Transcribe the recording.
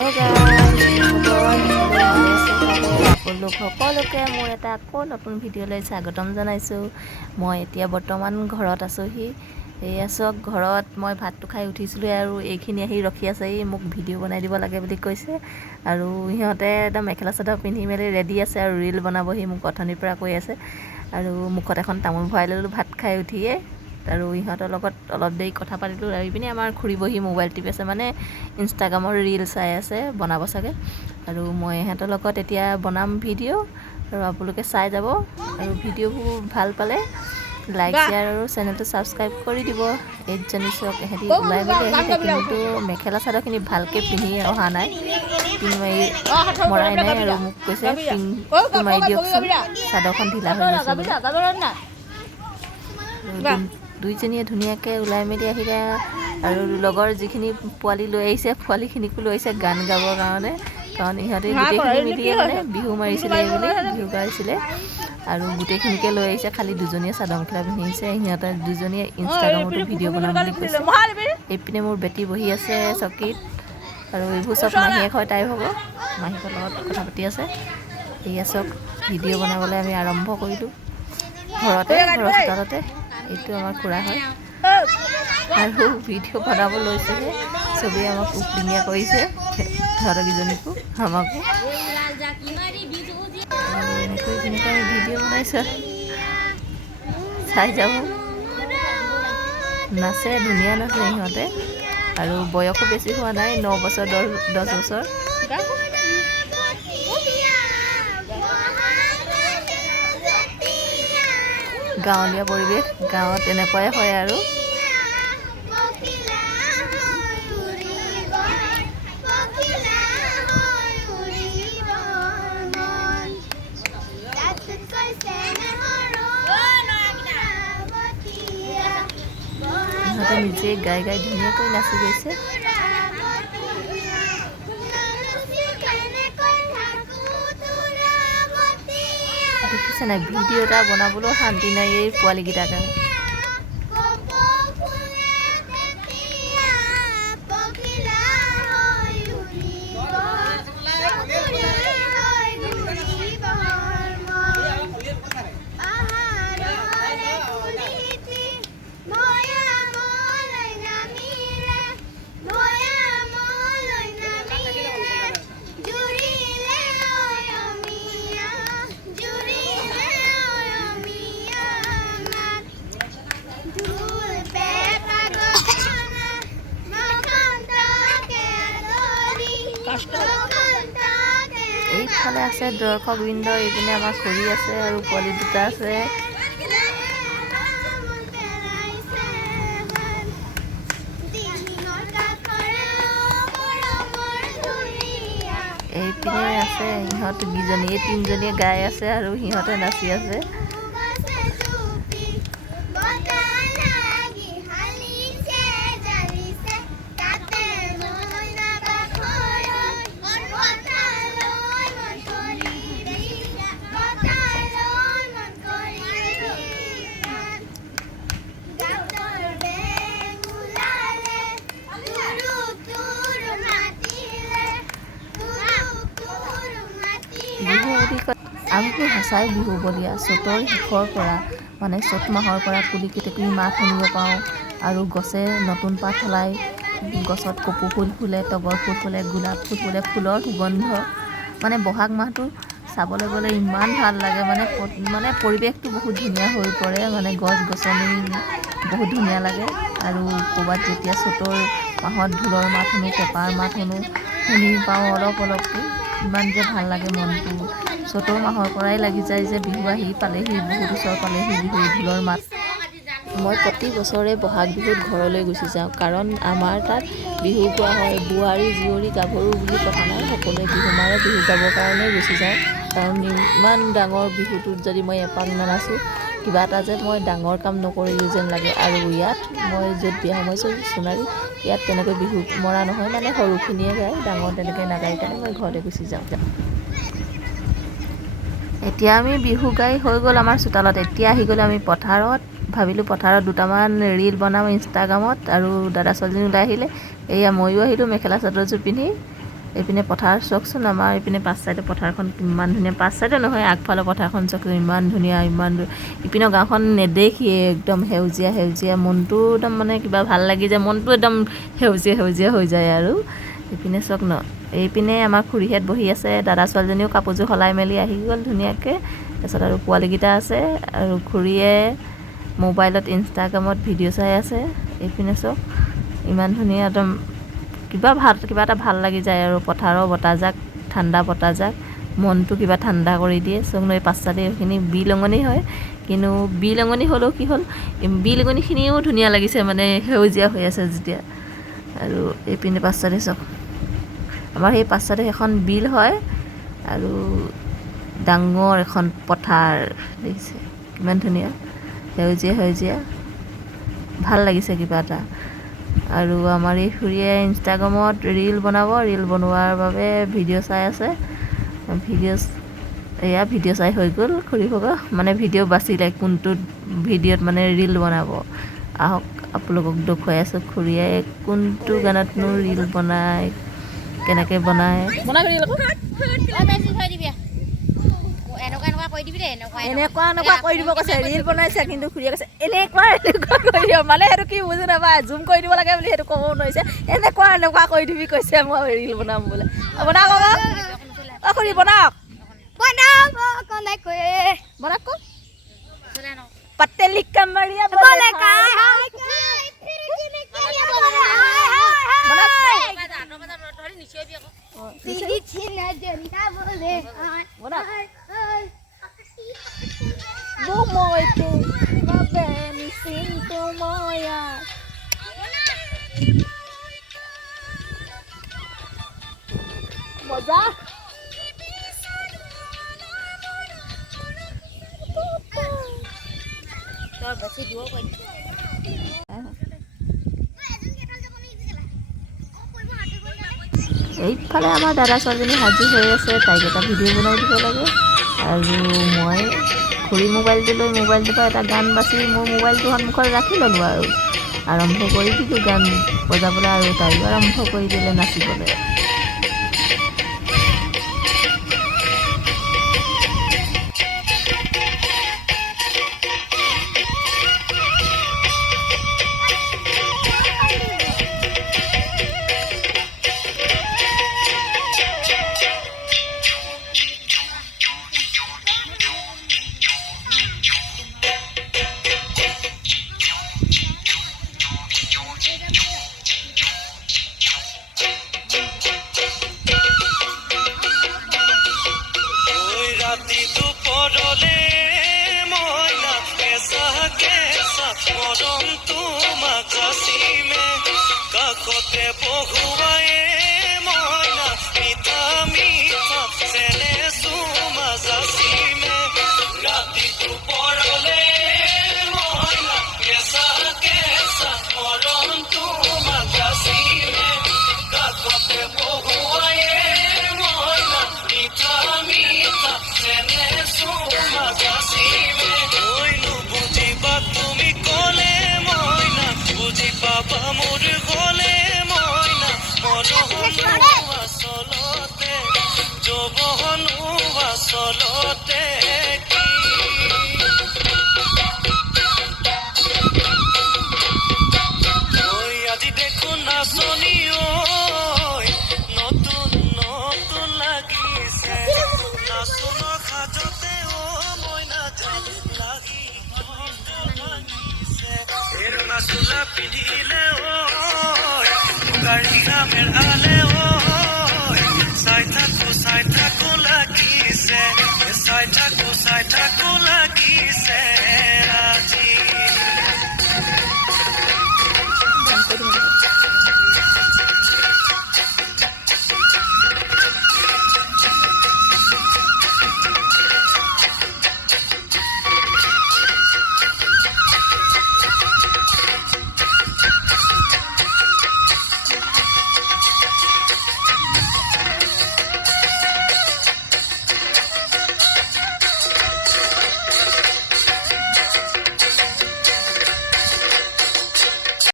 Hey guys, আপোনালোক সকলোকে মোৰ এটা আকৌ নতুন ভিডিঅ'লৈ স্বাগতম জনাইছোঁ। মই এতিয়া বৰ্তমান ঘৰত আছোঁহি। এয়া চাওক, ঘৰত মই ভাতটো খাই উঠিছিলোঁ আৰু এইখিনি আহি ৰখি আছে, মোক ভিডিঅ' বনাই দিব লাগে বুলি কৈছে। আৰু সিহঁতে একদম মেখেলা চাদৰ পিন্ধি মেলি ৰেডি আছে আৰু ৰীল বনাবহি, মোক অথনিৰ পৰা কৈ আছে। আৰু মুখত এখন তামোল ভৰাই ল'লোঁ ভাত খাই উঠিয়ে। আৰু ইহঁতৰ লগত অলপ দেৰি কথা পাতিলোঁ। আৰু ইপিনে আমাৰ খুৰী বহি মোবাইল টিপি আছে, মানে ইনষ্টাগ্ৰামৰ ৰীল চাই আছে, বনাব চাগে। আৰু মই ইহঁতৰ লগত এতিয়া বনাম ভিডিঅ', আৰু আপোনালোকে চাই যাব। আৰু ভিডিঅ'বোৰ ভাল পালে লাইক শ্বেয়াৰ আৰু চেনেলটো ছাবস্ক্ৰাইব কৰি দিব। এইজনী চাওক, ইহঁতি ওলাই মেলি আহিছে, কিন্তু মেখেলা চাদৰখিনি ভালকৈ পিন্ধি অহা নাই, পিন মাৰি মৰাই নাই। আৰু মোক কৈছে পিনটো মাৰি দিয়কচোন, চাদৰখন ঢিলা হৈ গৈছে বোলে। দুইজনীয়ে ধুনীয়াকৈ ওলাই মেলি আহিলে। আৰু লগৰ যিখিনি পোৱালি লৈ আহিছে, পোৱালিখিনিকো লৈ আহিছে গান গাবৰ কাৰণে, কাৰণ ইহঁতে গোটেইখিনি মিলিয়ে মানে বিহু মাৰিছিলে বুলি, বিহু গাইছিলে। আৰু গোটেইখিনিকে লৈ আহিছে, খালি দুজনীয়ে চাদৰ মেখেলা পিন্ধি আহিছে। সিহঁতে দুজনীয়ে ইনষ্টাগ্ৰামতো ভিডিঅ' বনাম বুলি কৈছে। এইপিনে মোৰ বেটি বহি আছে চকীত, আৰু এইবোৰ চব মাহীয়েক হয়, তাইৰ হ'ব, মাহীয়েকৰ লগত কথা পাতি আছে। এয়া চব ভিডিঅ' বনাবলৈ আমি আৰম্ভ কৰিলোঁ ঘৰতে, ঘৰৰ চোতালতে। এইটো আমাৰ খুৰা হয়, আৰু ভিডিঅ' বনাব লৈছেহে। চবেই আমাক উপ্লিঙীয়া কৰিছে, সিহঁতকেইজনীকো আমাকো। এনেকৈ ধুনীয়াকৈ আমি ভিডিঅ' বনাইছোঁ, চাই যাব। নাচে, ধুনীয়া নাচে সিহঁতে। আৰু বয়সো বেছি হোৱা নাই, 9 বছৰ 10 বছৰ। গাঁৱলীয়া পৰিৱেশ, গাঁৱত এনেকুৱাই হয়। আৰু ইহঁতে নিজে গাই গাই ধুনীয়াকৈ নাচি গৈছে। দেখিছে নাই, ভিডিঅ' এটা বনাবলৈও শান্তি নাই এই পোৱালিকেইটাৰ কাৰণে। এইফালে আছে দৰ্শক বৃন্দ, এইপিনে আমাৰ খুৰী আছে আৰু পোৱালি দুটা আছে। এইপিনে আছে ইহঁত দুজনী, এই তিনিজনীয়ে গাই আছে আৰু সিহঁতে নাচি আছে। বিহু বুলি কয়, আমিতো সঁচাই বিহু বলীয়া। চ'তৰ শেষৰ পৰা, মানে চ'ত মাহৰ পৰা কুলি কেতেকী মাত শুনিব পাওঁ। আৰু গছে নতুন পাত সলায়, গছত কপৌ ফুল ফুলে, তগৰ ফুল ফুলে, গোলাপ ফুল ফুলে, ফুলৰ সুগন্ধ। মানে বহাগ মাহটো চাবলৈ গ'লে ইমান ভাল লাগে, মানে পৰিৱেশটো বহুত ধুনীয়া হৈ পৰে, মানে গছ গছনি বহুত ধুনীয়া লাগে। আৰু ক'ৰবাত যেতিয়া চ'তৰ মাহত ঢোলৰ মাত শুনো, পেঁপাৰ মাত শুনি পাওঁ অলপ অলপকৈ, ইমান যে ভাল লাগে মনটো। চ'তৰ মাহৰ পৰাই লাগি যায় যে বিহু আহি পালেহি, বহুত ওচৰ পালেহি বিহু ঢোলৰ মাত। মই প্ৰতি বছৰে বহাগ বিহুত ঘৰলৈ গুচি যাওঁ, কাৰণ আমাৰ তাত বিহু গোৱা হয়। বোৱাৰী জীয়ৰী গাভৰু বুলি কথা নাই, সকলোৱে বিহু মাৰে। বিহু গাবৰ কাৰণেই গুচি যাওঁ, কাৰণ ইমান ডাঙৰ বিহুটোত যদি মই এপাক নানাচোঁ, কিবা এটা যে মই ডাঙৰ কাম নকৰিলোঁ যেন লাগে। আৰু ইয়াত মই য'ত বিয়া সোমাইছোঁ সোণাৰী, ইয়াত তেনেকৈ বিহু মৰা নহয়, মানে সৰুখিনিয়ে গায়, ডাঙৰ তেনেকৈ নাগায় কাৰণে মই ঘৰতে গুচি যাওঁ। এতিয়া আমি বিহু গাই হৈ গ'ল আমাৰ চোতালত। এতিয়া আহি গ'লোঁ আমি পথাৰত। ভাবিলোঁ পথাৰত দুটামান ৰীল বনাম ইনষ্টাগ্ৰামত, আৰু দাদা ছোৱালীজনী ওলাই আহিলে। এয়া ময়ো আহিলোঁ মেখেলা চাদৰযোৰ পিন্ধি। এইপিনে পথাৰ চাওকচোন, আমাৰ এইপিনে 5 চাইডে পথাৰখন কিমান ধুনীয়া, 5 চাইডে নহয় আগফালে পথাৰখন চাওকচোন ইমান ধুনীয়া, ইমান ইপিনৰ গাঁওখন নেদেখিয়ে একদম সেউজীয়া সেউজীয়া, মনটো একদম মানে কিবা ভাল লাগি যায়, মনটো একদম সেউজীয়া সেউজীয়া হৈ যায়। আৰু এইপিনে চাওক ন, এইপিনে আমাৰ খুৰীহেঁত বহি আছে, দাদা ছোৱালীজনীও কাপোৰযোৰ সলাই মেলি আহি গ'ল ধুনীয়াকৈ। তাৰপিছত আৰু পোৱালীকেইটা আছে, আৰু খুৰীয়ে মোবাইলত ইনষ্টাগ্ৰামত ভিডিঅ' চাই আছে। এইপিনে চাওক ইমান ধুনীয়া, একদম কিবা এটা ভাল লাগি যায়। আৰু পথাৰৰ বতাহজাক, ঠাণ্ডা বতাহজাক মনটো কিবা ঠাণ্ডা কৰি দিয়ে। চাওক ন, এই পাছচাইডে এইখিনি বিলঙনি হয়, কিন্তু বিলঙনি হ'লেও কি হ'ল, বিলঙনিখিনিও ধুনীয়া লাগিছে মানে সেউজীয়া হৈ আছে যেতিয়া। আৰু এইপিনে পাছচাইডে চাওক, আমাৰ সেই পাছচাইডে এখন বিল হয় আৰু ডাঙৰ এখন পথাৰ, দেখিছে কিমান ধুনীয়া সেউজীয়া সেউজীয়া, ভাল লাগিছে কিবা এটা। আৰু আমাৰ এই খুৰীয়ে ইনষ্টাগ্ৰামত ৰীল বনাব, ৰীল বনোৱাৰ বাবে ভিডিঅ' চাই আছে। ভিডিঅ' চাই হৈ গ'ল খুৰীভাগৰ, মানে ভিডিঅ' বাচিলে কোনটোত ভিডিঅ'ত মানে ৰীল বনাব। আহক আপোনালোকক দেখুৱাই আছোঁ খুৰীয়ে কোনটো গানতনো ৰীল বনায়, কেনেকৈ বনায়। এনেকুৱা কৰি দিব কৈছে, ৰীল বনাইছে কিন্তু খুৰীয়ে কৈছে এনেকুৱা কৰি দিব, মানে সেইটো কি বুজি নাপায়, জুম কৰি দিব লাগে বুলি সেইটো ক'ব নোৱাৰিছে, এনেকুৱা কৰি দিবি কৈছে, মই ৰীল বনাম বোলে। বনাওক আকৌ খুৰী, বনাওক पत्ते कमरिया बोले मजा এইফালে আমাৰ দাদা ছোৱালীজনী সাজু হৈ আছে, তাইক এটা ভিডিঅ' বনাই দিব লাগে। আৰু মই খুৰী মোবাইলটোৰ পৰা এটা গান বাছি মোৰ মোবাইলটো সন্মুখত ৰাখি ল'লোঁ আৰু আৰম্ভ কৰি দিলোঁ গান বজাবলৈ, আৰু তাইও আৰম্ভ কৰি দিলে নাচিবলৈ। কাকতে বহুৱাই মইনা মিঠা মিঠা চেনে চুমা যাচিমে, ৰাতি দুপৰলে মইনা কেঁচা কেঁচা মৰম তোমাক যাচিমে, কাকতে বহুৱাই মইনা মিঠা মিঠা চেনে চুমা যাচিমে, কৈলো বুজিবা তুমি ক'লে মইনা, বুজি পাবা মোৰ ক'লে মইনা, মৰহনো আচলতে যৌৱনো আচলতে কি, আজি দেখোন নাচনি নতুন নতুন লাগিছে, নাচনৰ সাজতে মইনা জাল লাগি লাগিছে, এৰনা চোলা পিন্ধিলে গাড়ীখা মেলালে চাই থাকো লাগিছে, চাই থাকো লাগিছে।